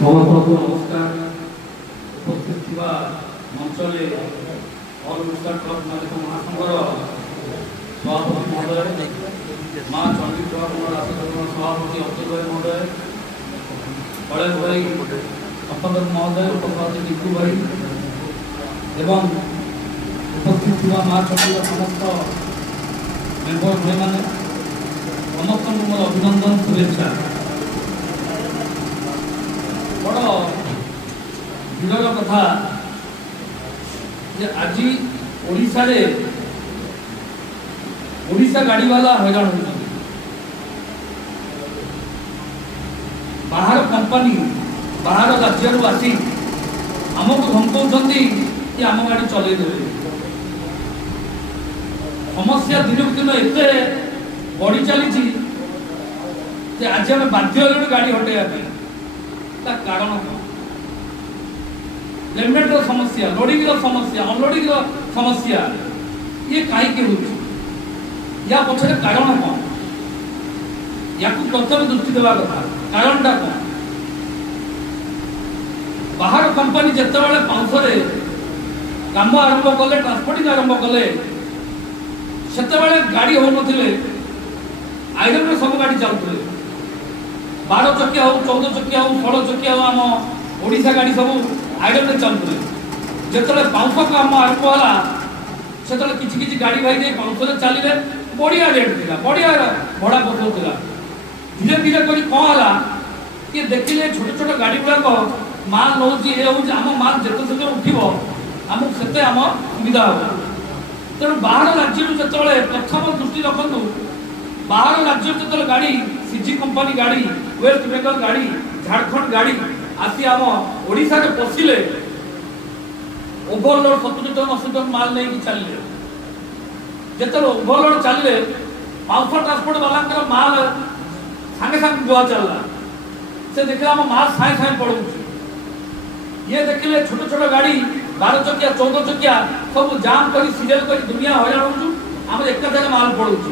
ସମସ୍ତଙ୍କୁ ନମସ୍କାର। ଉପସ୍ଥିତ ଥିବା ମଞ୍ଚରେ ଅଲ୍ ଓଡ଼ିଶା କ୍ଲବ୍ ମାଲିକ ମହାସଂଘର ସଭାପତି ମହୋଦୟ, ମା ଚଣ୍ଡୀ କ୍ଲବ୍ ରାଷ୍ଟ୍ରସଭାର ସଭାପତି ଅଚ୍ୟୁତ ମହୋଦୟ, କଳେଶ ଭାଇ ଅପନ୍ଦର ମହୋଦୟ, ଉପସଭାପତି ଟିକୁ ଭାଇ ଏବଂ ଉପସ୍ଥିତ ଥିବା ମା ଚଣ୍ଡୀର ସମସ୍ତ ମେମ୍ବର ଭାଇମାନେ, ସମସ୍ତଙ୍କୁ ମୋର ଅଭିନନ୍ଦନ, ଶୁଭେଚ୍ଛା। बड़ विरल कथा जे आज ओडिशा रे ओडिशा गाड़ी वाला हैरान हो, बाहर कंपनी बाहर राज्य आसी आमको धमकाउछंती कि आम गाड़ी चले देवे। समस्या दिन दिन एते बढ़ी चली आज आम बाध्य गाड़ी हटेगा कारण हेलमेट समस्या, लोडिंग समस्या, अनलोडिंग समस्या ये कहीं हो या पछरे कारण कौन या प्रथम दृष्टि देवा कथा। कारणटा कौन? बाहर कंपनी जिते बड़े 500 काम आरंभ कले, ट्रांसपोर्टिंग आरंभ कले, सेते गाड़ी हो नथिले, आइडम रे सब गाड़ी चलुले। 12 चकिया हो, 14 चकिया हो, 16 चकिया हो, आम ओडिशा गाड़ी सब आइडम रे चलुले। जेतले 500 काम आरंभ होला सेतले किछि गाड़ी भाई दे 500 चलिले, बढ़िया रेट थिला, बढ़िया भड़ा पकौथिला। धीरे धीरे करी कोन होला कि देखिले छोट छोट गाड़ी गुडा माल नौची ए हो, आम माल जेते शीघ्र उठिबो आम सेते आम सुविधा हो। तेणु बाहर राज्य जेतले प्रथम दृष्टि रखंतु, बाहर राज्य जेतले गाड़ी सीजी कंपनी गाड़ी, वेस्ट बेंगल गाड़ी, झारखंड गाड़ी आसी आम ओडिशा रे पसिले ओवरलोड 70 टन 80 टन माल नहीं चलिए। जेतले ओवरलोड चलिए 500 ट्रांसपोर्ट वाला माल संगे संगे गोवा चलला, से देखले आम माल साए साए पड़ुछ। ये देखले छोट छोट गाड़ी 12 चकिया 14 चकिया सब जाम करी सीरियल करी दुनिया हैरान होछु। आम एक जगह माल पड़ुछ,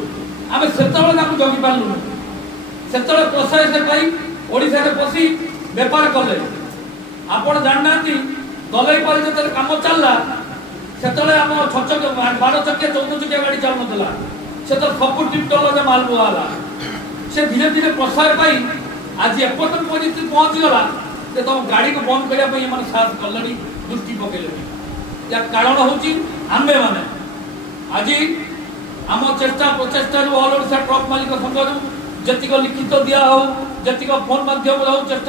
आम सेतबेले ताकू जगी पालु, सेतबेले प्रसाय से पाई ओडिशा रे पसी व्यापार कले। आपण जानना दलई पर जते काम चलला सेतबेले आम 6 चकिया 12 चकिया 14 चकिया गाड़ी चल नथला, सेत सब टिपटल जे माल बुआला। से धीरे धीरे प्रसार पाई आज एपर्तन परिस्थिति पहुंच गला जे तुम गाड़ी को बंद करिया पई मन साथ कलडी, दृष्टि पकेले। या कारण होची आम्बे माने आज आम चेष्टा प्रचेष्टा ऑल ओडिशा ट्रक मालिक संघ जतिक लिखित दिया हो, जतिक फोन माध्यम चेष्टा